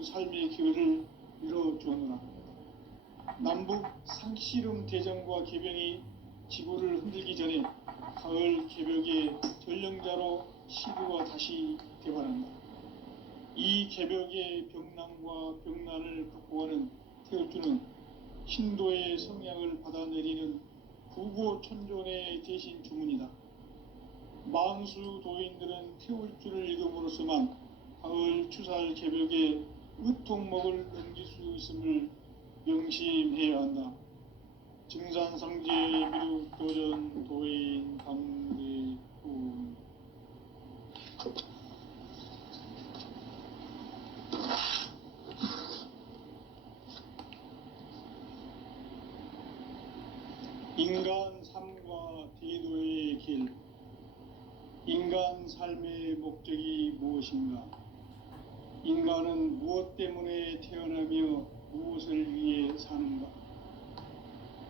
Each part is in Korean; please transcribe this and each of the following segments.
새로운 삶의 기회를 열어주었노라. 남북 상씨름 대전과 개병이 지구를 흔들기 전에 가을 개벽의 전령자로 시구가 다시 개발한다. 이 개벽의 병난과 병난을 극복하는 태우주는 신도의 성향을 받아내리는 구고천존의 대신 주문이다. 만수 도인들은 태울주를 읽음으로써만 가을 추살 개벽의 의통목을 넘길 수 있음을 명심해야 한다. 증산상제 미륵도전 도인 강대훈. 인간 삶과 대도의 길. 인간 삶의 목적이 무엇인가? 인간은 무엇 때문에 태어나며 무엇을 위해 사는가?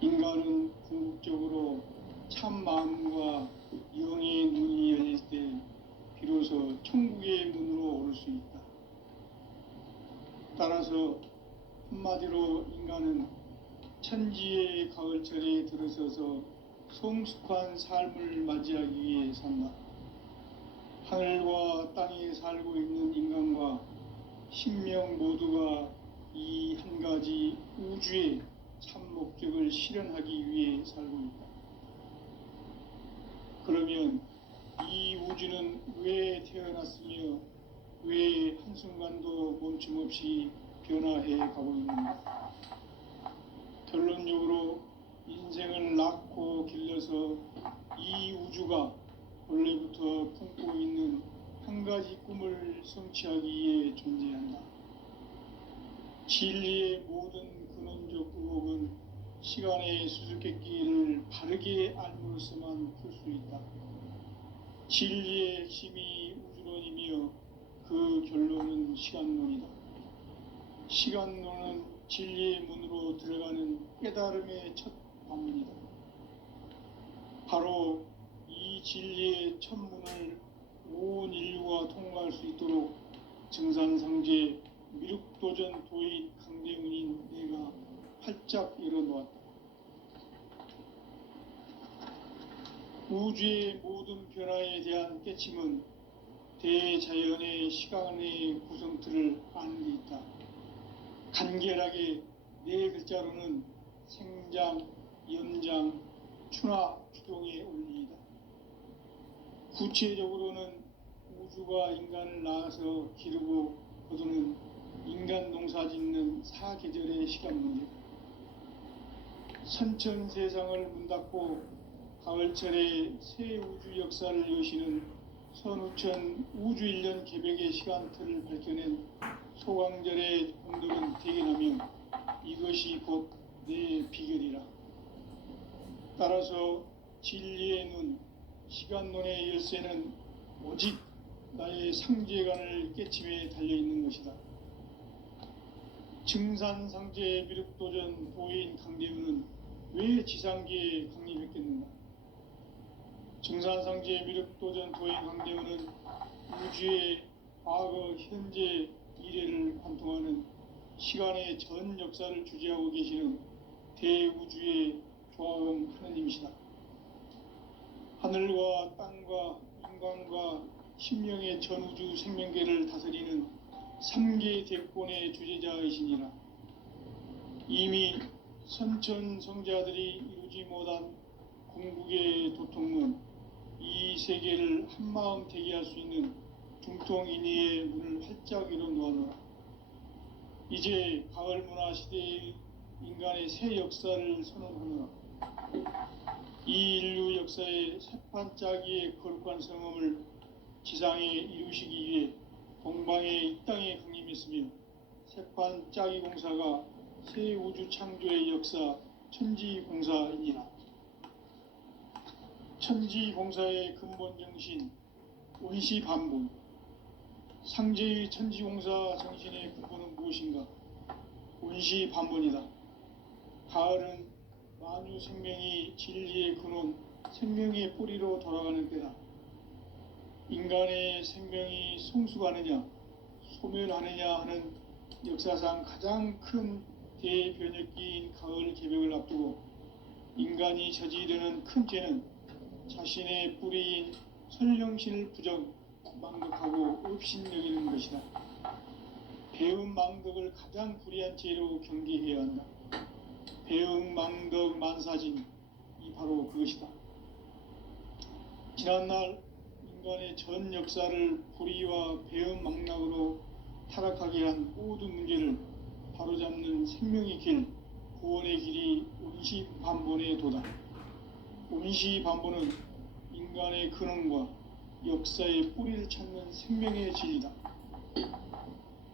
인간은 궁극적으로 참 마음과 영의 눈이 열릴 때 비로소 천국의 문으로 오를 수 있다. 따라서 한마디로 인간은 천지의 가을철에 들어서서 성숙한 삶을 맞이하기 위해 산다. 하늘과 땅에 살고 있는 인간과 신명 모두가 이 한 가지 우주의 참 목적을 실현하기 위해 살고 있다. 그러면 이 우주는 왜 태어났으며 왜 한순간도 멈춤없이 변화해 가고 있는가? 결론적으로 인생을 낳고 길러서 이 우주가 원래부터 품고 있는 한 가지 꿈을 성취하기 위해 존재한다. 진리의 모든 근원적 의혹은 시간의 수수께끼를 바르게 알므로써만 풀 수 있다. 진리의 핵심이 우주론이며 그 결론은 시간론이다. 시간론은 진리의 문으로 들어가는 깨달음의 첫 방문이다. 바로 이 진리의 첫 문을 온 인류가 통과할 수 있도록 증산상제 미륵도전 도인 강대훈인 내가 활짝 열어놓았다. 우주의 모든 변화에 대한 깨침은 대자연의 시간의 구성틀을 아는 데 있다. 간결하게 네 글자로는 생장, 연장, 추나 추동의 원리이다. 구체적으로는 우주가 인간을 낳아서 기르고 거두는 인간 농사 짓는 사계절의 시간 문제. 선천 세상을 문 닫고 가을철에 새 우주 역사를 여시는 선우천 우주 1년 개벽의 시간틀을 밝혀낸 소강절의 공덕은 대견하며 이것이 곧 내 비결이라. 따라서 진리의 눈, 시간론의 열쇠는 오직 나의 상제관을 깨침에 달려있는 것이다. 증산상제 미륵도전 도인 강대훈은 왜 지상계에 강림했겠는가? 증산상제 미륵도전 도인 강대훈은 우주의 과거, 현재, 미래를 관통하는 시간의 전 역사를 주재하고 계시는 대우주의 조화음 하느님이시다. 하늘과 땅과 인간과 신명의 전우주 생명계를 다스리는 3계 대권의 주재자이시니라. 이미 선천성자들이 이루지 못한 궁극의 도통문, 이 세계를 한마음 되게 할 수 있는 중통인의의 문을 활짝 열어놓아노라. 이제 가을 문화 시대의 인간의 새 역사를 선언하노라. 이 인류 역사의 새판짜기의 거룩한 성험을 지상에 이루시기 위해 동방의 이 땅에 강림했으며 새판짜기 공사가 새 우주 창조의 역사 천지공사이니라. 천지공사의 근본 정신 원시반복. 상제의 천지공사 정신의 근본은 무엇인가? 원시반복이다. 가을은 만유 생명이 진리의 근원, 생명의 뿌리로 돌아가는 때다. 인간의 생명이 성숙하느냐, 소멸하느냐 하는 역사상 가장 큰 대변혁기인 가을 개벽을 앞두고 인간이 저지르는 큰 죄는 자신의 뿌리인 선령신을 망덕하고 업신여기는 것이다. 배음 망덕을 가장 불의한 죄로 경계해야 한다. 배음 망덕 만사진이 바로 그것이다. 지난날 인간의 전 역사를 불의와 배음 망락으로 타락하게 한 모든 문제를 바로잡는 생명의 길, 구원의 길이 운시반본의 도다. 운시반본은 인간의 근원과 역사의 뿌리를 찾는 생명의 진리다.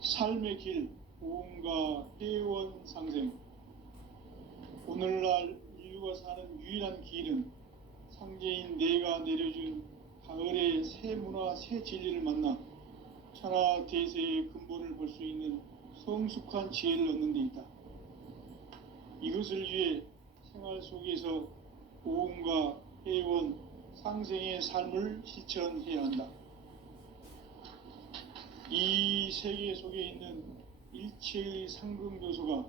삶의 길, 보험과 회원 상생. 오늘날 인류가 사는 유일한 길은 상제인 내가 내려준 가을의 새 문화, 새 진리를 만나 천하 대세의 근본을 볼 수 있는 성숙한 지혜를 얻는 데 있다. 이것을 위해 생활 속에서 보험과 회원, 상생의 삶을 실천해야 한다. 이 세계 속에 있는 일체의 상승교소가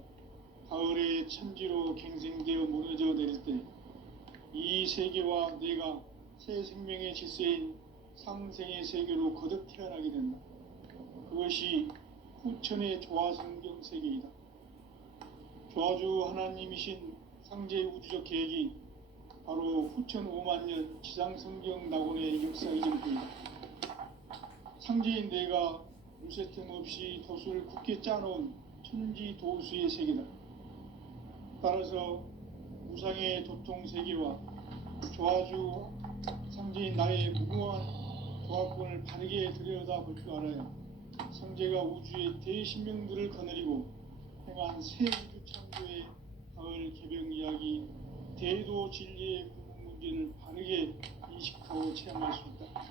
가을의 천지로 갱생되어 무너져 내릴 때 이 세계와 내가 새 생명의 질서인 상생의 세계로 거듭 태어나게 된다. 그것이 후천의 조화성경 세계이다. 조화주 하나님이신 상제 우주적 계획이 바로 후천 5만년 지상성경 낙원의 역사의 전부이다. 상제인 내가 물새틈 없이 도수를 굳게 짜놓은 천지 도수의 세계다. 따라서 무상의 도통 세계와 조화주 상제인 나의 무궁한 조화권을 바르게 들여다볼 줄 알아야 상제가 우주의 대신명들을 거느리고 행한 새 우주 창조의 가을 개벽 이야기, 대도 진리의 구분 문제를 바르게 인식하고 체험할 수 있다.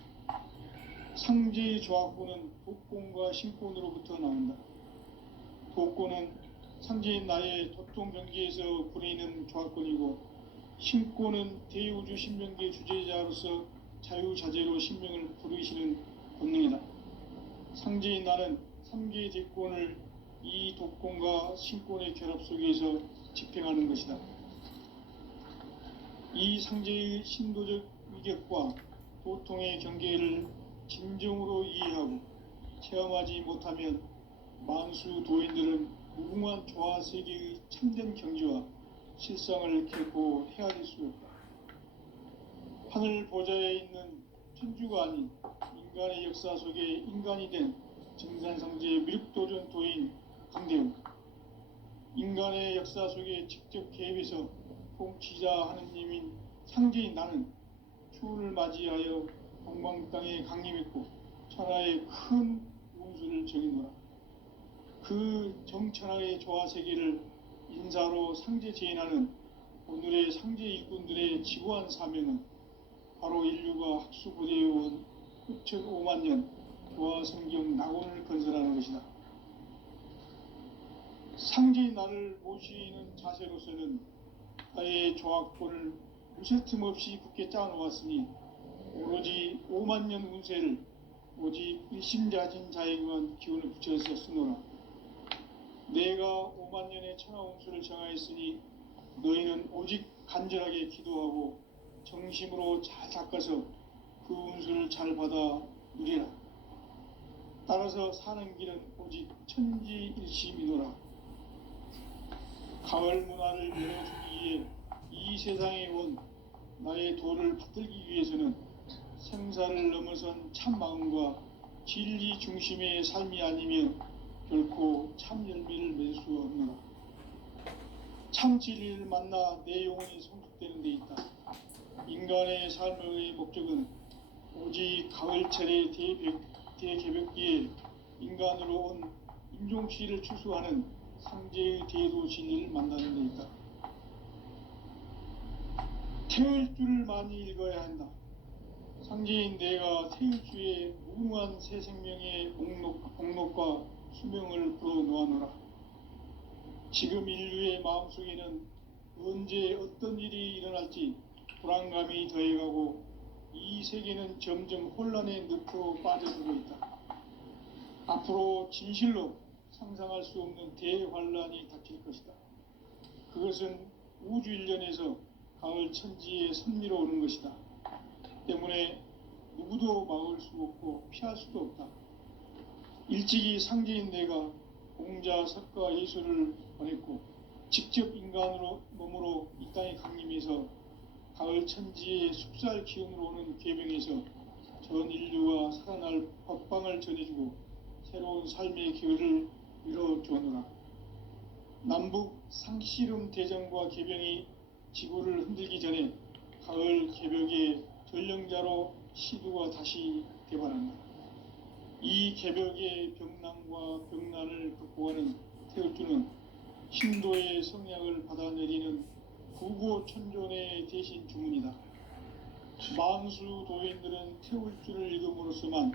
상제의 조화권은 독권과 신권으로부터 나온다. 독권은 상제인 나의 도통 경계에서 부리는 조화권이고, 신권은 대우주 신명계 주제자로서 자유자재로 신명을 부르시는 권능이다. 상제인 나는 3개의 대권을 이 독권과 신권의 결합 속에서 집행하는 것이다. 이 상제의 신도적 위격과 도통의 경계를 진정으로 이해하고 체험하지 못하면 만수 도인들은 무궁한 조화 세계의 참된 경지와 실상을 결코 헤아릴 수 없다. 하늘 보좌에 있는 천주가 아닌 인간의 역사 속에 인간이 된 증산상제의 미륵도전 도인 강대우, 인간의 역사 속에 직접 개입해서 통치자 하느님인 상제인 나는 추운을 맞이하여 동방 땅에 강림했고 천하의 큰 운수를 정인노라. 그 정천하의 조화 세계를 인사로 상제 제인하는 오늘의 상제 일꾼들의 지구한 사명은 바로 인류가 학수고대해온 후천 5만년 조화성경 낙원을 건설하는 것이다. 상제인 나를 모시는 자세로서는 나의 조화권을 무쇠틈 없이 굳게 짜놓았으니 오로지 5만년 운세를 오직 일심자진 자에게만 기운을 붙여서 쓰노라. 내가 5만년의 천하 운수를 정하였으니 너희는 오직 간절하게 기도하고 정심으로 잘 닦아서 그 운수를 잘 받아 누리라. 따라서 사는 길은 오직 천지일심이노라. 가을 문화를 열어주기 위해 이 세상에 온 나의 도를 받들기 위해서는 생사를 넘어선 참 마음과 진리 중심의 삶이 아니면 결코 참 열매를 맺을 수 없노라. 참 진리를 만나 내 영혼이 성숙되는 데 있다. 인간의 삶의 목적은 오직 가을철의 대개벽기에 인간으로 온 인종치를 추수하는 상제의 대도 진리를 만나는 데 있다. 태일주를 많이 읽어야 한다. 상제인 내가 태일주의 무궁한 새 생명의 목록과 수명을 불어놓아노라. 지금 인류의 마음속에는 언제 어떤 일이 일어날지 불안감이 더해가고 이 세계는 점점 혼란의 늪으로 빠져들고 있다. 앞으로 진실로 상상할 수 없는 대환란이 닥칠 것이다. 그것은 우주 일련에서 가을 천지의 섭리로 오는 것이다. 때문에 누구도 막을 수 없고 피할 수도 없다. 일찍이 상제인 내가 공자, 석가, 예수를 보냈고 직접 인간으로 몸으로 이 땅에 강림해서 가을 천지의 숙살 기운으로 오는 계명에서 전 인류가 살아날 법방을 전해주고 새로운 삶의 기회를 이뤄주노라. 남북 상씨름 대전과 계병이 지구를 흔들기 전에 가을 개벽의 전령자로 시두가 다시 개발한다. 이 개벽의 병난과 병난을 극복하는 태울주는 신도의 성약을 받아내리는 구고천존의 대신 주문이다. 만수 도인들은 태울주를 읽음으로써만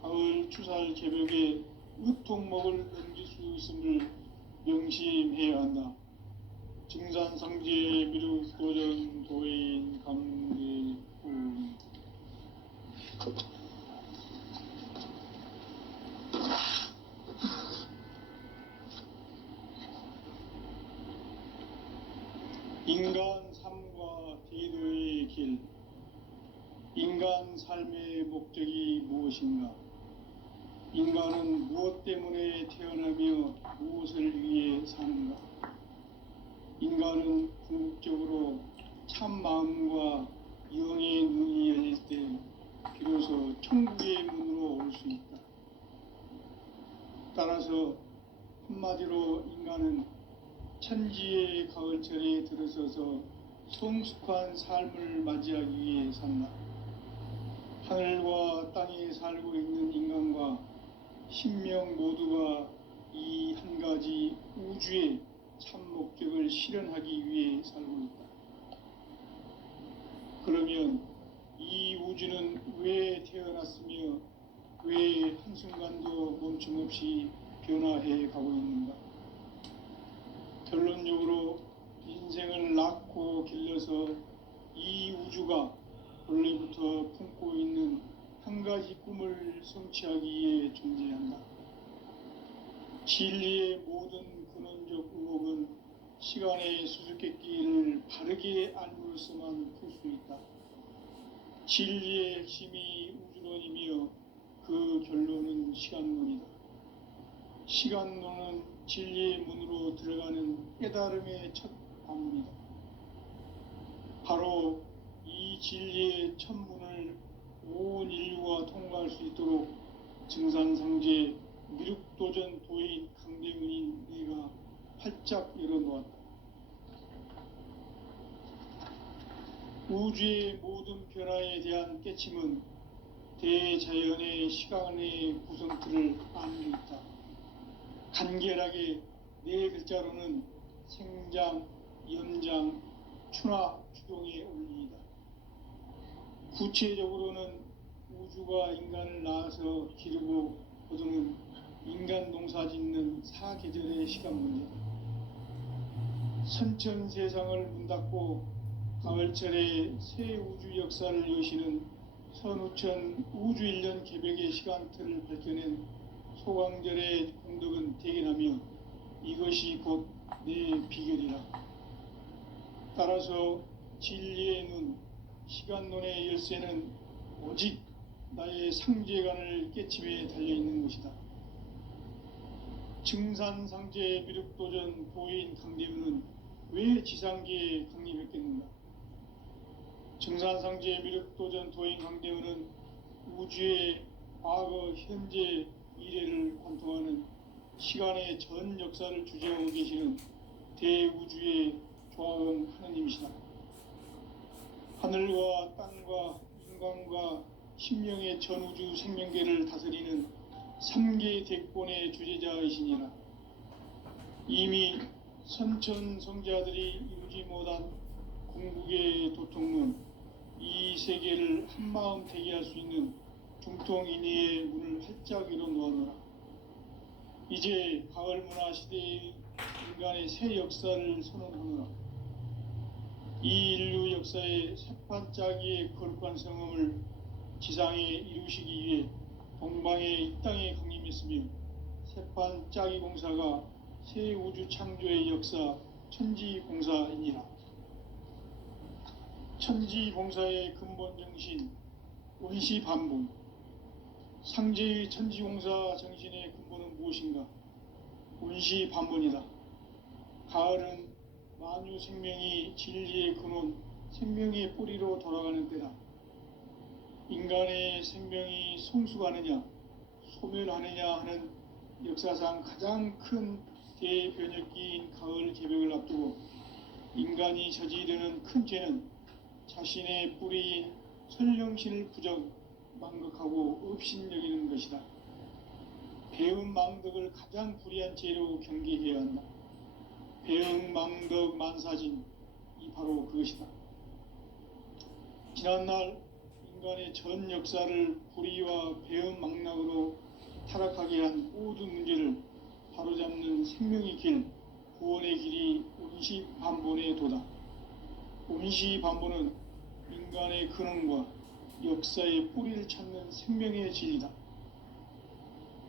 가을 추살 개벽의 으통목을 넘길 수 있음을 명심해야 한다. 증산상제 미륵도전 도인 강대훈. 인간 삶과 대도의 길. 인간 삶의 목적이 무엇인가? 인간은 무엇 때문에 태어나며 무엇을 위해 사는가? 인간은 궁극적으로 참 마음과 영의 눈이 열릴 때 비로소 천국의 문으로 올 수 있다. 따라서 한마디로 인간은 천지의 가을철에 들어서서 성숙한 삶을 맞이하기 위해 산다. 하늘과 땅에 살고 있는 인간과 신명 모두가 이 한 가지 우주의 참 목적을 실현하기 위해 살고 있다. 그러면 이 우주는 왜 태어났으며 왜 한순간도 멈춤없이 변화해 가고 있는가? 결론적으로 인생을 낳고 길러서 이 우주가 원래부터 품고 있는 한 가지 꿈을 성취하기 위해 존재한다. 진리의 모든 근원적 의혹은 시간의 수수께끼를 바르게 알므로서만 풀 수 있다. 진리의 핵심이 우주론이며 그 결론은 시간론이다. 시간론은 진리의 문으로 들어가는 깨달음의 첫 방문이다. 바로 이 진리의 첫 문을 온 인류가 통과할 수 있도록 증산상제 미륵도전 도인 강대훈인 내가 활짝 열어놓았다. 우주의 모든 변화에 대한 깨침은 대자연의 시간의 구성틀을 안고 있다. 간결하게 네 글자로는 생장, 연장, 추나 추동의 원리이다. 구체적으로는 우주가 인간을 낳아서 기르고 거두는 인간 농사 짓는 사계절의 시간 문제다. 선천 세상을 문 닫고 가을철에 새 우주 역사를 여시는 선우천 우주 일년 개벽의 시간틀을 밝혀낸 소광절의 공덕은 대견하며 이것이 곧 내 비결이라. 따라서 진리의 눈, 시간론의 열쇠는 오직 나의 상제관을 깨침에 달려있는 것이다. 증산상제 미륵도전 도인 강대훈은 왜 지상계에 강림했겠는가? 증산상제 미륵도전 도인 강대훈은 우주의 과거, 현재, 미래를 관통하는 시간의 전 역사를 주재하고 계시는 대우주의 조화원 하느님이시다. 하늘과 땅과 인간과 신명의 전우주 생명계를 다스리는 3개 대권의 주제자이시니라. 이미 선천성자들이 이루지 못한 궁극의 도통문, 이 세계를 한마음 대기할 수 있는 중통인의의 문을 활짝 열어놓아노라. 이제 가을 문화 시대의 인간의 새 역사를 선언하노라. 이 인류 역사의 새판짜기의 거룩한 성음을 지상에 이루시기 위해 동방의 이 땅에 강림했으며 세판 짜기 공사가 새 우주 창조의 역사 천지공사이니라. 천지공사의 근본 정신 원시반복. 상제의 천지공사 정신의 근본은 무엇인가? 원시반복이다. 가을은 만유 생명이 진리의 근원, 생명의 뿌리로 돌아가는 때다. 인간의 생명이 성숙하느냐, 소멸하느냐 하는 역사상 가장 큰 대변혁기인 가을 개벽을 앞두고 인간이 저지르는 큰 죄는 자신의 뿌리인 선령신을 부정, 망극하고 업신여기는 것이다. 배은망덕을 가장 불의한 죄로 경계해야 한다. 배은망덕 만사진, 이 바로 그것이다. 지난날 인간의 전 역사를 불의와 배은망락으로 타락하게 한 모든 문제를 바로잡는 생명의 길, 구원의 길이 원시반본의 도다. 원시반본은 인간의 근원과 역사의 뿌리를 찾는 생명의 진리다.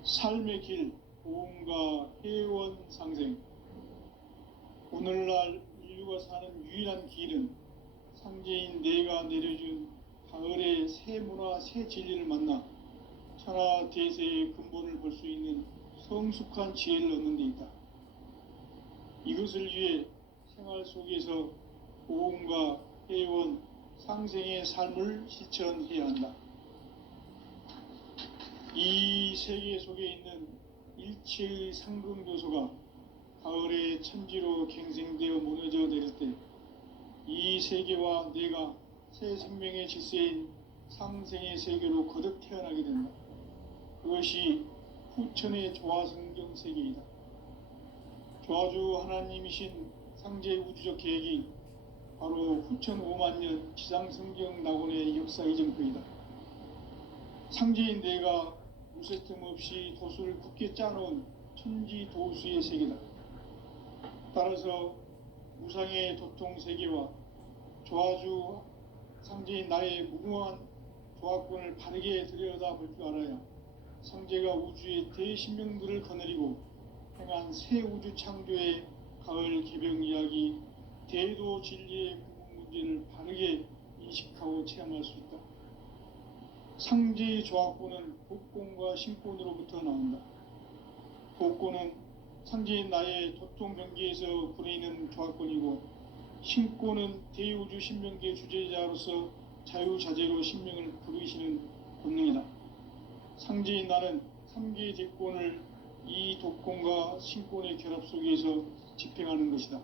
삶의 길, 보험과 회원 상생. 오늘날 인류가 사는 유일한 길은 상제인 내가 내려준 가을의 새 문화, 새 진리를 만나 천하 대세의 근본을 볼 수 있는 성숙한 지혜를 얻는 데 있다. 이것을 위해 생활 속에서 보험과 회원, 상생의 삶을 실천해야 한다. 이 세계 속에 있는 일체의 상금도소가 가을의 천지로 갱생되어 무너져 내릴 때 이 세계와 내가 새 생명의 질서인 상생의 세계로 거듭 태어나게 된다. 그것이 후천의 조화성경 세계이다. 조화주 하나님이신 상제 우주적 계획이 바로 후천 5만 년 지상성경 낙원의 역사 이전표이다. 상제인 내가 무쇠틈 없이 도수를 굳게 짜놓은 천지 도수의 세계다. 따라서 무상의 도통 세계와 조화주 상제인 나의 무궁한 조화권을 바르게 들여다볼 줄 알아야 상제가 우주의 대신명들을 거느리고 행한 새 우주 창조의 가을 개벽 이야기, 대도 진리의 구분 문제를 바르게 인식하고 체험할 수 있다. 상제의 조화권은 복권과 신권으로부터 나온다. 복권은 상제인 나의 도통 경계에서 부리는 조화권이고, 신권은 대우주 신명계 주제자로서 자유자재로 신명을 부르시는 본능이다. 상제인 나는 3개의 대권을 이 도권과 신권의 결합 속에서 집행하는 것이다.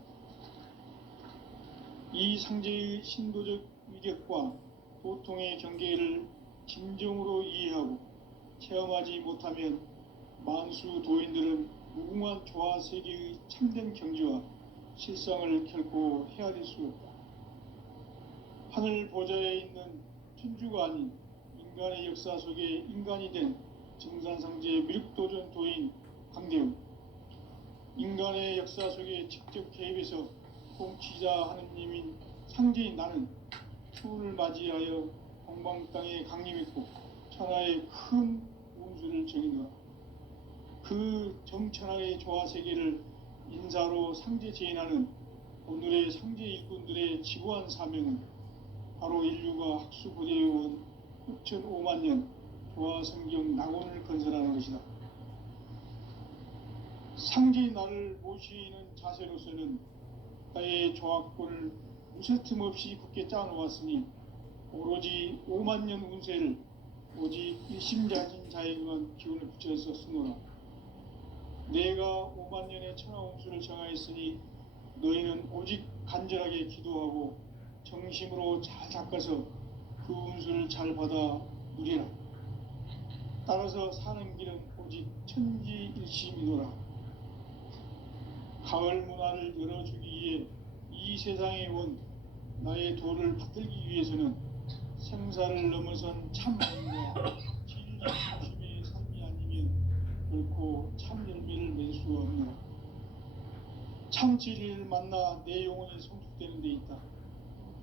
이 상제의 신도적 위격과 도통의 경계를 진정으로 이해하고 체험하지 못하면 만수 도인들은 무궁한 조화 세계의 참된 경지와 실상을 결코 헤아릴 수 없다. 하늘 보좌에 있는 천주가 아닌 인간의 역사 속에 인간이 된 정산상제의 미륵도전 도인 강대우, 인간의 역사 속에 직접 개입해서 통치자 하느님인 상제인 나는 추운을 맞이하여 동방 땅에 강림했고 천하의 큰 운수를 정의노라. 그 정천하의 조화 세계를 인사로 상제 제인하는 오늘의 상제 일꾼들의 지구한 사명은 바로 인류가 학수고대해온 후천 5만 년 조화 성경 낙원을 건설하는 것이다. 상제의 나를 모시는 자세로서는 나의 조화권을 무쇠틈 없이 굳게 짜놓았으니 오로지 5만 년 운세를 오직 일심자진 자에게만 기운을 붙여서 쓰노라. 내가 5만 년의 천하 운수를 정하였으니 너희는 오직 간절하게 기도하고 정심으로 잘 닦아서 그 운수를 잘 받아 누리라. 따라서 사는 길은 오직 천지일심이노라. 가을 문화를 열어주기 위해 이 세상에 온 나의 도를 받들기 위해서는 생사를 넘어선 참마음과 진리 중심의 삶이 아니면 결코 참 열매를 맺을 수 없노라. 참 진리를 만나 내 영혼이 성숙되는 데 있다.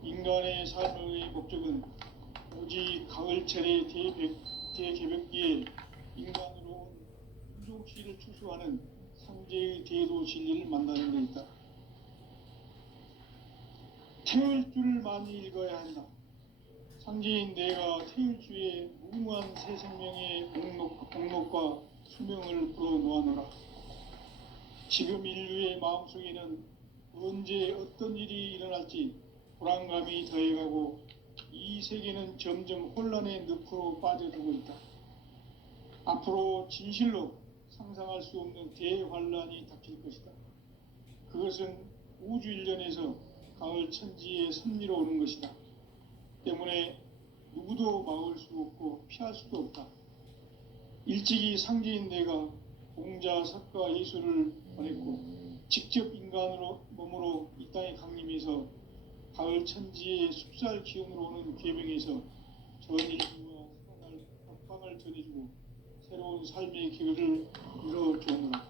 인간의 삶의 목적은 오직 가을철의 대개벽기에 인간으로 온 부족시를 추수하는 상제의 대도 진리를 만나는 데 있다. 태울주를 많이 읽어야 한다. 상제인 내가 태울주의 무궁한 새 생명의 공록과 수명을 불어놓아노라. 지금 인류의 마음속에는 언제 어떤 일이 일어날지 불안감이 더해가고 이 세계는 점점 혼란의 늪으로 빠져들고 있다. 앞으로 진실로 상상할 수 없는 대환란이 닥칠 것이다. 그것은 우주 일련에서 가을 천지의 섭리로 오는 것이다. 때문에 누구도 막을 수 없고 피할 수도 없다. 일찍이 상제인 내가 공자, 석가, 예수를 보냈고 직접 인간으로 몸으로 이 땅에 강림해서 가을 천지의 숲살 기운으로 오는 계명에서 전 인류와 각방을 전해주고 새로운 삶의 기회를 이뤄주노라.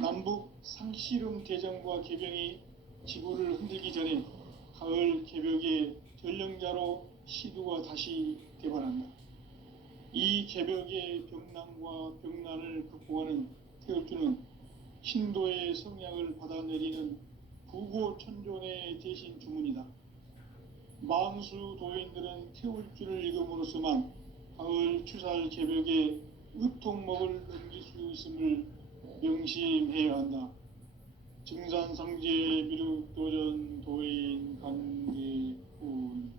남북 상씨름 대전과 개병이 지구를 흔들기 전에 가을 개벽의 전령자로 시두가 다시 개발한다. 이 개벽의 병난과 병난을 극복하는 태울주는 신도의 성량을 받아내리는 부고천존의 대신 주문이다. 만수 도인들은 태울주를 읽음으로써만 가을 추살 개벽의 의통목을 넘길 수 있음을 명심해야 한다. 증산상제 미륵도전 도인 강계훈.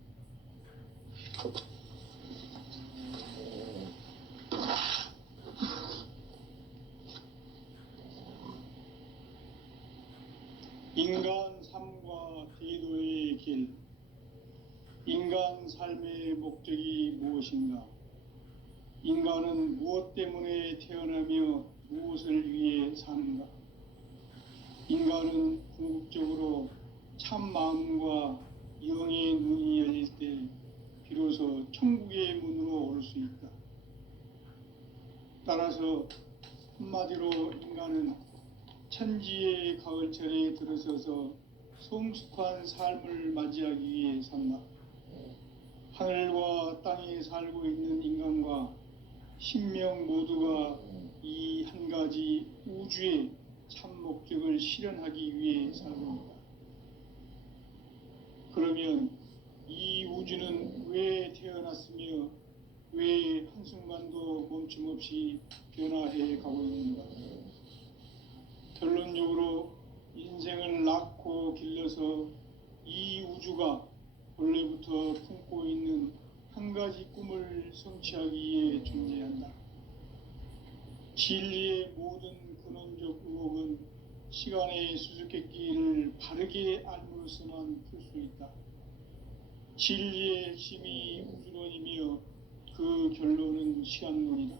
인간 삶과 대도의 길. 인간 삶의 목적이 무엇인가? 인간은 무엇 때문에 태어나며 무엇을 위해 사는가? 인간은 궁극적으로 참 마음과 영의 눈이 열릴 때 비로소 천국의 문으로 올 수 있다. 따라서 한마디로 인간은 천지의 가을철에 들어서서 성숙한 삶을 맞이하기 위해 산다. 하늘과 땅에 살고 있는 인간과 신명 모두가 이 한 가지 우주의 참 목적을 실현하기 위해 살고 있다. 그러면 이 우주는 왜 태어났으며 왜 한순간도 멈춤없이 변화해 가고 있는가? 결론적으로 인생을 낳고 길러서 이 우주가 원래부터 품고 있는 한 가지 꿈을 성취하기 위해 존재한다. 진리의 모든 근원적 의혹은 시간의 수수께끼를 바르게 알므로서만 풀 수 있다. 진리의 핵심이 우주론이며 그 결론은 시간론이다.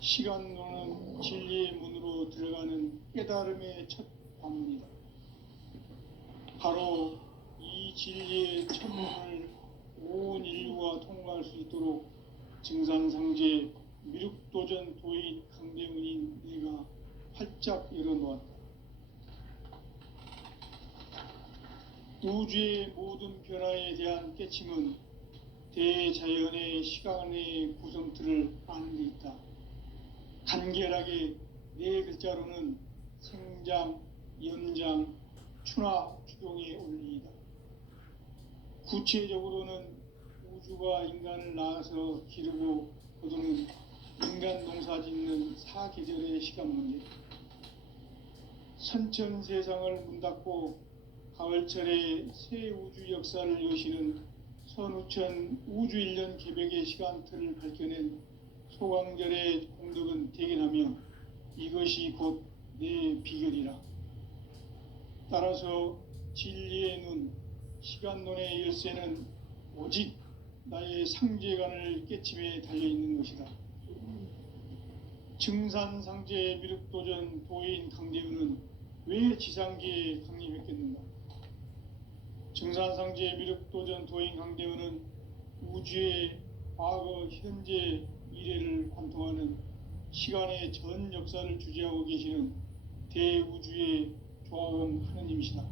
시간론은 진리의 문으로 들어가는 깨달음의 첫 관문이다. 바로 이 진리의 첫 문을 온 인류가 통과할 수 있도록 증산상제 미륵도전 도인 강대문인 내가 활짝 열어놓았다. 우주의 모든 변화에 대한 깨침은 대자연의 시간의 구성틀을 아는 데 있다. 간결하게 네 글자로는 생장, 연장, 추나 추동의 원리이다. 구체적으로는 우주가 인간을 낳아서 기르고 거두는 인간 농사 짓는 사계절의 시간 문제. 선천 세상을 문 닫고 가을철에 새 우주 역사를 여시는 선우천 우주 1년 개벽의 시간틀을 밝혀낸 소강절의 공덕은 대견하며 이것이 곧 내 비결이라. 따라서 진리의 눈, 시간론의 열쇠는 오직 나의 상제관을 깨침에 달려있는 것이다. 증산상제 미륵도전 도인 강대훈은 왜 지상계에 강림했겠는가? 증산상제 미륵도전 도인 강대훈은 우주의 과거, 현재, 미래를 관통하는 시간의 전 역사를 주재하고 계시는 대우주의 조화원 하느님이시다.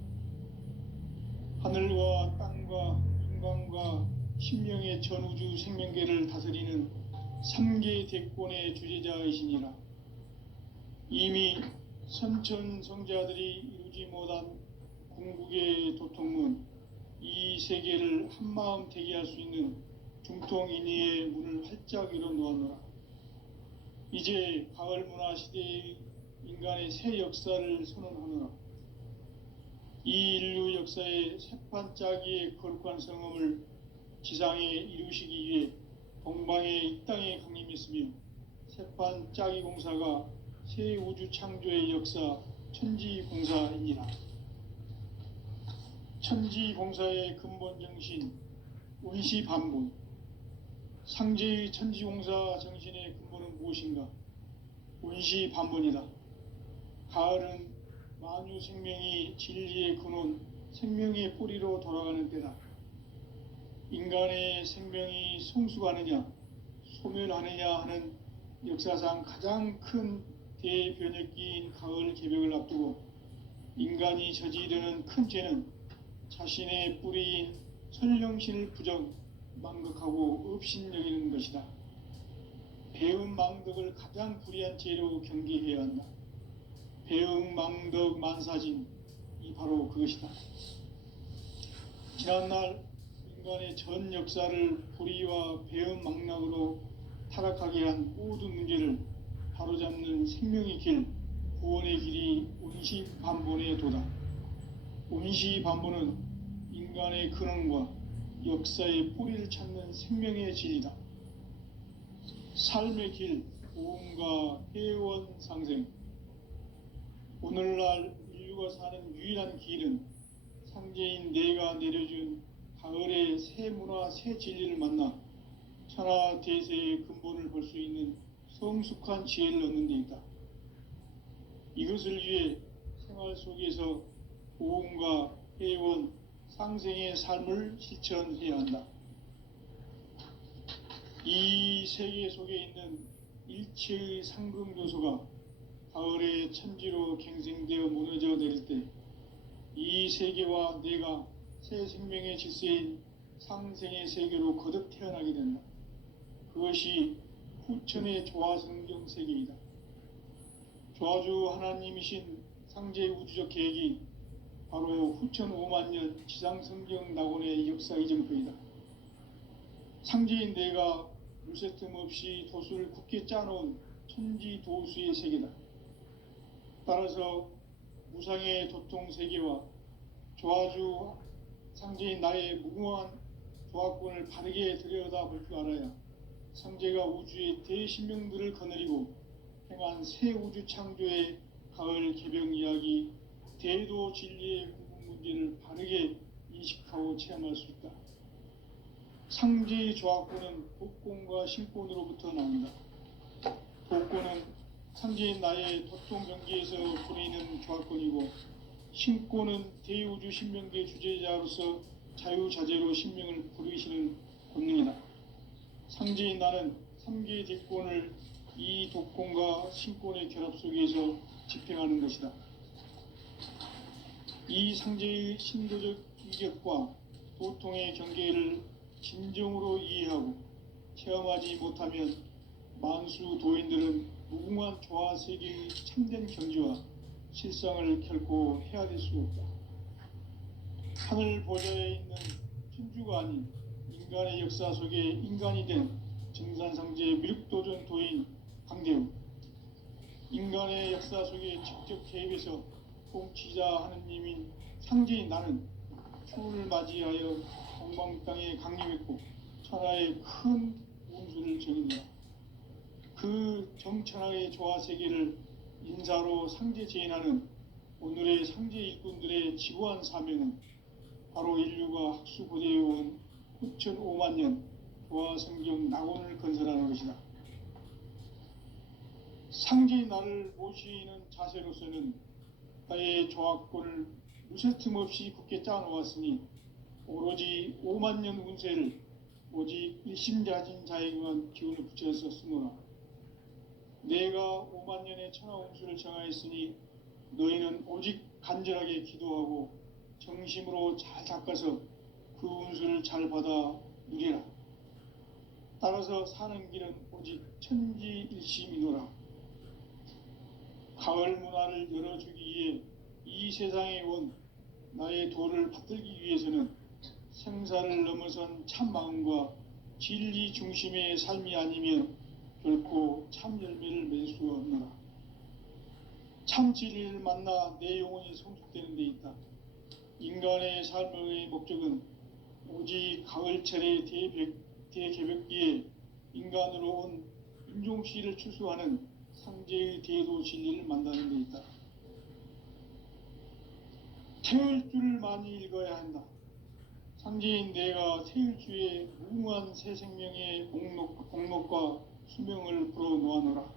하늘과 땅과 인간과 신명의 전우주 생명계를 다스리는 3개 대권의 주재자이시니라. 이미 선천성자들이 이루지 못한 궁극의 도통은 이 세계를 한마음 되게 할 수 있는 중통인의의 문을 활짝 열어 놓았노라. 이제 가을 문화 시대의 인간의 새 역사를 선언하노라. 이 인류 역사의 새판짜기의 거룩한 성음을 지상에 이루시기 위해 동방의 이 땅에 강림했으며 새판짜기 공사가 새 우주 창조의 역사 천지공사이니라. 천지공사의 근본 정신 원시반본. 상제의 천지공사 정신의 근본은 무엇인가? 원시반본이다. 가을은 만유 생명이 진리의 근원, 생명의 뿌리로 돌아가는 때다. 인간의 생명이 성숙하느냐, 소멸하느냐 하는 역사상 가장 큰 대변혁기인 가을 개벽을 앞두고 인간이 저지르는 큰 죄는 자신의 뿌리인 선령신을 부정, 망극하고 업신여기는 것이다. 배음 망덕을 가장 불의한 죄로 경계해야 한다. 배음 망덕 만사진, 이 바로 그것이다. 지난날 인간의 전 역사를 불의와 배음 망락으로 타락하게 한 모든 문제를 바로잡는 생명의 길, 구원의 길이 원시반본의 도다. 원시반본은 인간의 근원과 역사의 뿌리를 찾는 생명의 진리다. 삶의 길, 보험과 회원 상생. 오늘날 인류가 사는 유일한 길은 상제인 내가 내려준 가을의 새 문화, 새 진리를 만나 천하 대세의 근본을 볼 수 있는 성숙한 지혜를 얻는 데 있다. 이것을 위해 생활 속에서 보험과 회원, 상생의 삶을 실천해야 한다. 이 세계 속에 있는 일체의 상금 요소가 가을의 천지로 갱생되어 무너져 내릴 때 이 세계와 내가 새 생명의 질서인 상생의 세계로 거듭 태어나게 된다. 그것이 후천의 조화성경 세계이다. 조화주 하나님이신 상제의 우주적 계획이 바로 후천 5만 년 지상성경 낙원의 역사 이정표이다. 상제인 내가 물새틈 없이 도수를 굳게 짜놓은 천지도수의 세계다. 따라서 무상의 도통 세계와 조화주 상제인 나의 무궁한 조화권을 바르게 들여다볼 줄 알아야 상제가 우주의 대신명들을 거느리고 행한 새 우주 창조의 가을 개벽 이야기, 대도 진리의 궁극 문제를 바르게 인식하고 체험할 수 있다. 상제의 조화권은 독권과 신권으로부터 나온다. 독권은 상제인 나의 도통 경계에서 부리는 조화권이고, 신권은 대우주 신명계 주제자로서 자유자재로 신명을 부르시는 권능이다. 상제인 나는 3개의 대권을 이 독권과 신권의 결합 속에서 집행하는 것이다. 이 상제의 신도적 위격과 도통의 경계를 진정으로 이해하고 체험하지 못하면 만수 도인들은 무궁한 조화 세계의 참된 경지와 실상을 결코 헤아릴 수 없다. 하늘 보좌에 있는 천주가 아닌 인간의 역사 속에 인간이 된 정산상제의 미륵도전 도인 강대우, 인간의 역사 속에 직접 개입해서 통치자 하느님인 상제인 나는 추운을 맞이하여 동방 땅에 강림했고 천하의 큰 운수를 정인다. 그 정천하의 조화 세계를 인사로 상제 제인하는 오늘의 상제 일꾼들의 지구한 사명은 바로 인류가 학수고대해온 후천 5만 년 조화 성경 낙원을 건설하는 것이다. 상제인 나를 모시는 자세로서는 나의 조화권을 무쇠틈 없이 굳게 짜놓았으니 오로지 5만 년 운세를 오직 일심자진 자에게만 기운을 붙여서 쓰노라. 내가 5만 년의 천하 운수를 정하였으니 너희는 오직 간절하게 기도하고 정심으로 잘 닦아서 그 운수를 잘 받아 누리라. 따라서 사는 길은 오직 천지일심이노라. 가을 문화를 열어주기 위해 이 세상에 온 나의 도를 받들기 위해서는 생사를 넘어선 참 마음과 진리 중심의 삶이 아니면 결코 참 열매를 맺을 수가 없노라. 참 진리를 만나 내 영혼이 성숙되는 데 있다. 인간의 삶의 목적은 오직 가을철의 대개벽기에 인간으로 온 인종씨를 추수하는 상제의 대도 진리를 만나는 데 있다. 태을 줄을 많이 읽어야 한다. 상제인 내가 태일주의 무궁한 새 생명의 공록과 수명을 불어놓아노라.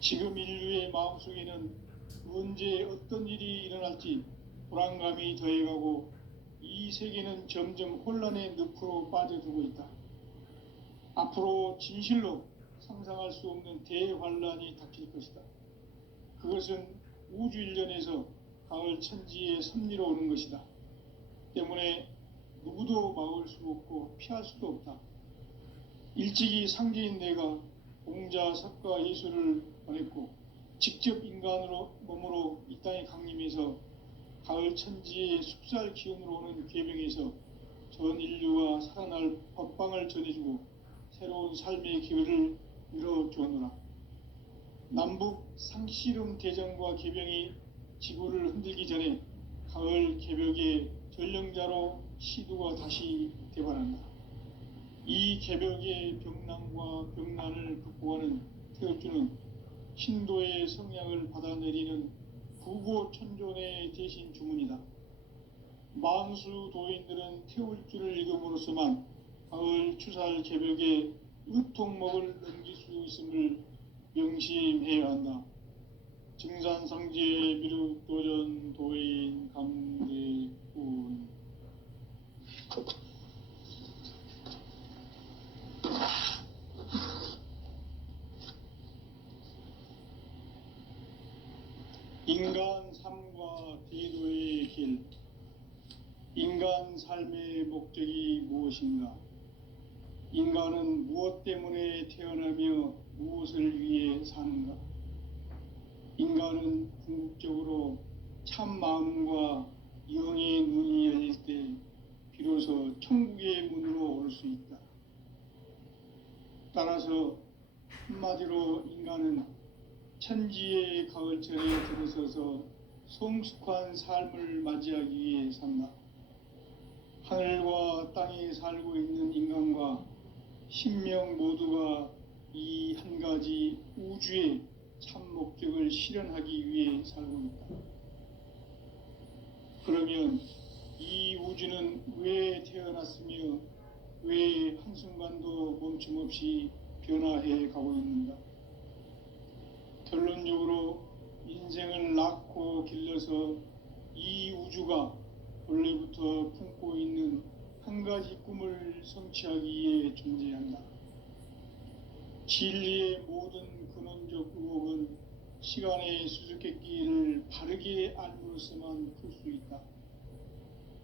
지금 인류의 마음속에는 언제 어떤 일이 일어날지 불안감이 더해가고 이 세계는 점점 혼란의 늪으로 빠져들고 있다. 앞으로 진실로 상상할 수 없는 대환란이 닥칠 것이다. 그것은 우주 일련에서 가을 천지의 섭리로 오는 것이다. 때문에 누구도 막을 수 없고 피할 수도 없다. 일찍이 상제인 내가 공자, 석가, 예수를 보냈고 직접 인간으로 몸으로 이 땅에 강림해서 가을 천지의 숲살 기운으로 오는 계명에서 전 인류가 살아날 법방을 전해주고 새로운 삶의 기회를 열어주었노라. 남북 상씨름 대전과 계병이 지구를 흔들기 전에 가을 개벽의 전령자로 시두가 다시 대발한다. 이 개벽의 병난과 병난을 극복하는 태울주는 신도의 성향을 받아내리는 부고천존의 대신 주문이다. 만수 도인들은 태울주를 읽음으로써만 가을 추살 개벽의 으통목을 넘길 수 있음을 명심해야 한다. 증산상제 미륵도전 도인 감대군. 인간 삶과 대도의 길. 인간 삶의 목적이 무엇인가? 인간은 무엇 때문에 태어나며 무엇을 위해 사는가? 인간은 궁극적으로 참 마음과 영의 눈이 열릴 때 비로소 천국의 문으로 올 수 있다. 따라서 한마디로 인간은 천지의 가을철에 들어서서 성숙한 삶을 맞이하기 위해 산다. 하늘과 땅에 살고 있는 인간과 신명 모두가 이 한 가지 우주의 참 목적을 실현하기 위해 살고 있다. 그러면 이 우주는 왜 태어났으며 왜 한순간도 멈춤없이 변화해 가고 있는가? 결론적으로 인생을 낳고 길러서 이 우주가 원래부터 품고 있는 한 가지 꿈을 성취하기 위해 존재한다. 진리의 모든 근원적 의혹은 시간의 수수께끼를 바르게 알므로서만 풀 수 있다.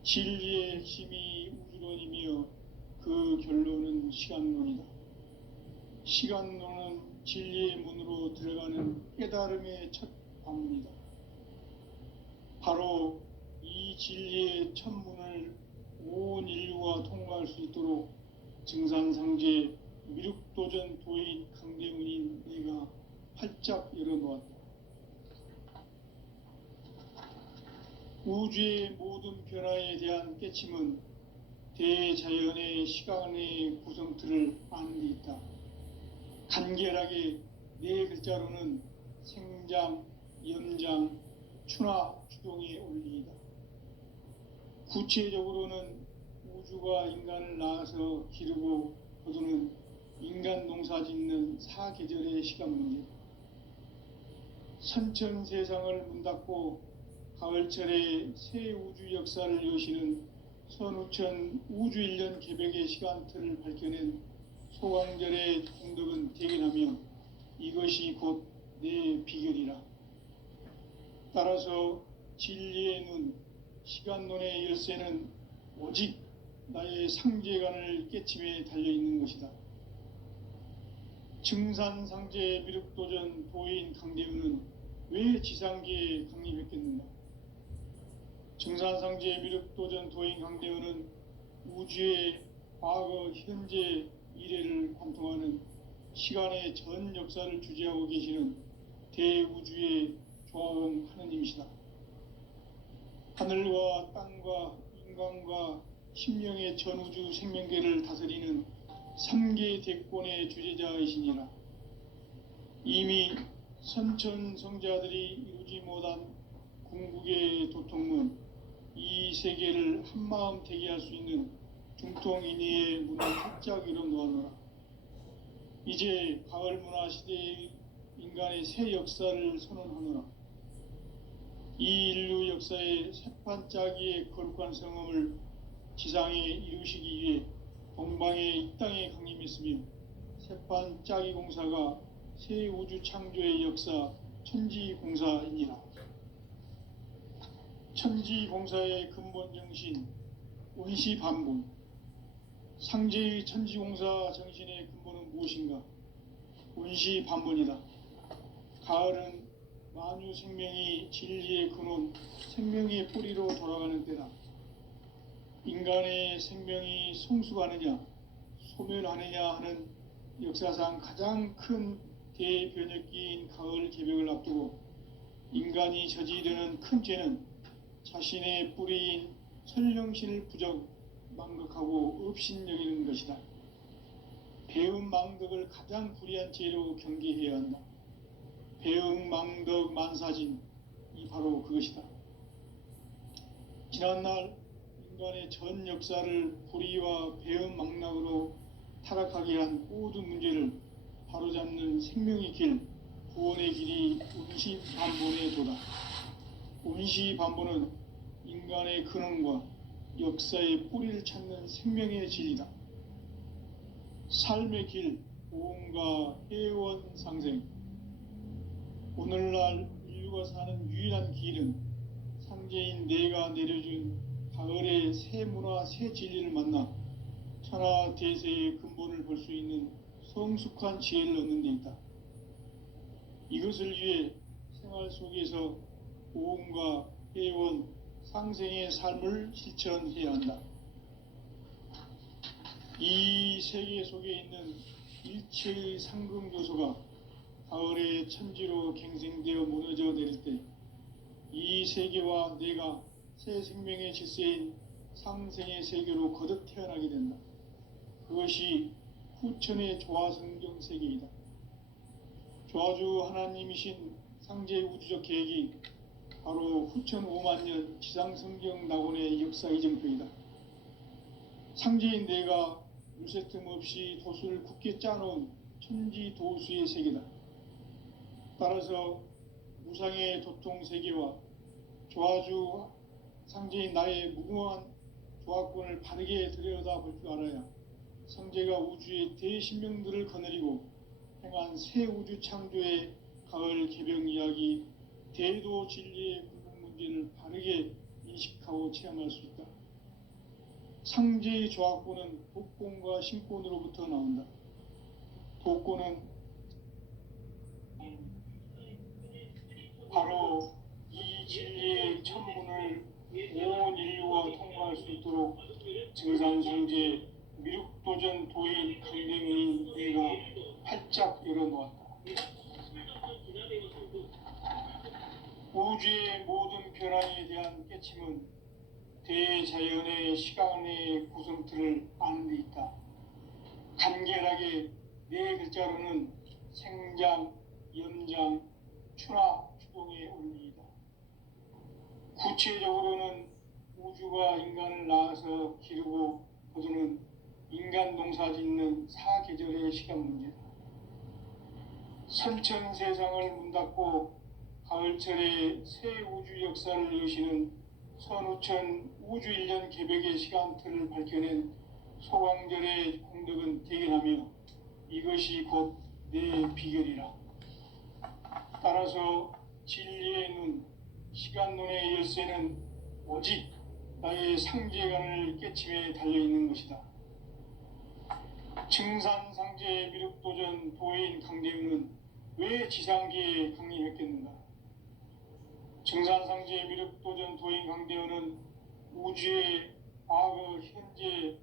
진리의 핵심이 우주론이며 그 결론은 시간론이다. 시간론은 진리의 문으로 들어가는 깨달음의 첫 관문이다. 바로 이 진리의 첫 문을 온 인류가 통과할 수 있도록 증산상제 미륵도전 도인 강대문인 내가 활짝 열어놓았다. 우주의 모든 변화에 대한 깨침은 대자연의 시간의 구성틀을 아는 데 있다. 간결하게 네 글자로는 생장, 염장, 추나 추동의 원리이다. 구체적으로는 우주가 인간을 낳아서 기르고 거두는 인간 농사 짓는 사계절의 시간 문제다. 선천 세상을 문닫고 가을철에 새 우주 역사를 여시는 선우천 우주일년 개벽의 시간틀을 밝혀낸 소강절의 공덕은 대견하며 이것이 곧 내 비결이라. 따라서 진리의 눈, 시간론의 열쇠는 오직 나의 상제관을 깨침에 달려있는 것이다. 증산상제 미륵도전 도인 강대우는 왜 지상계에 강림했겠는가? 증산상제 미륵도전 도인 강대원은 우주의 과거, 현재, 미래를 관통하는 시간의 전 역사를 주재하고 계시는 대우주의 조화원 하느님이시다. 하늘과 땅과 인간과 신명의 전우주 생명계를 다스리는 3계 대권의 주재자이시니라. 이미 선천성자들이 이루지 못한 궁극의 도통문, 이 세계를 한마음 되게 할 수 있는 중통인의의 문을 활짝 열어 놓았노라. 이제 가을 문화 시대의 인간의 새 역사를 선언하노라. 이 인류 역사의 새판짜기의 거룩한 성음을 지상에 이루시기 위해 동방의 이 땅에 강림했으며, 새판짜기 공사가 새 우주 창조의 역사 천지공사이니라. 천지공사의 근본 정신 원시반본, 상제의 천지공사 정신의 근본은 무엇인가? 원시반본이다. 가을은 만유 생명이 진리의 근원, 생명의 뿌리로 돌아가는 때다. 인간의 생명이 성숙하느냐 소멸하느냐 하는 역사상 가장 큰 대변혁기인 가을 개벽을 앞두고 인간이 저지르는 큰 죄는 자신의 뿌리인 설령신을 부정 망극하고 업신여기는 것이다. 배음 망덕을 가장 불의한 죄로 경계해야 한다. 배음 망덕 만사진이 바로 그것이다. 지난날 인간의 전 역사를 불의와 배음 망락으로 타락하게 한 모든 문제를 바로잡는 생명의 길, 구원의 길이 운시반본의 도다. 운시반본은 인간의 근원과 역사의 뿌리를 찾는 생명의 진리다. 삶의 길, 보험과 회원 상생. 오늘날 인류가 사는 유일한 길은 상제인 내가 내려준 가을의 새 문화, 새 진리를 만나 천하 대세의 근본을 볼 수 있는 성숙한 지혜를 얻는 데 있다. 이것을 위해 생활 속에서 보험과 회원, 상생의 삶을 실천해야 한다. 이 세계 속에 있는 일체의 상금 요소가 가을의 천지로 갱생되어 무너져 내릴 때 이 세계와 내가 새 생명의 질서인 상생의 세계로 거듭 태어나게 된다. 그것이 후천의 조화성경 세계이다. 조화주 하나님이신 상제 우주적 계획이 바로 후천 5만년 지상성경 낙원의 역사 이정표이다. 상제인 내가 물새 틈 없이 도수를 굳게 짜놓은 천지 도수의 세계다. 따라서 무상의 도통 세계와 조화주 상제인 나의 무궁한 조화권을 바르게 들여다볼 줄 알아야 상제가 우주의 대신명들을 거느리고 행한 새 우주 창조의 가을 개병 이야기, 대도 진리의 궁극 문제를 바르게 인식하고 체험할 수 있다. 상제의 조화권은 독권과 신권으로부터 나온다. 독권은 바로 이 진리의 천문을 온 인류가 통과할 수 있도록 증산성제 미륵도전 도인 강대민인 내가 활짝 열어놓았다. 우주의 모든 변화에 대한 깨침은 대자연의 시간의 구성틀을 아는 데 있다. 간결하게 네 글자로는 생장, 염장, 추나 추동의 원리이다. 구체적으로는 우주가 인간을 낳아서 기르고 거두는 인간 농사 짓는 사계절의 시간 문제다. 선천 세상을 문 닫고 가을철에 새 우주 역사를 여시는 선우천 우주 1년 개벽의 시간틀을 밝혀낸 소광절의 공덕은 대견하며 이것이 곧 내 비결이라. 따라서 진리의 눈, 시간론의 열쇠는 오직 나의 상제관을 깨침에 달려있는 것이다. 증산상제 미륵도전 도인 강대우는 왜 지상계에 강림했겠는가? 증산상제 미륵도전 도행 강대원은 우주의 과거, 현재,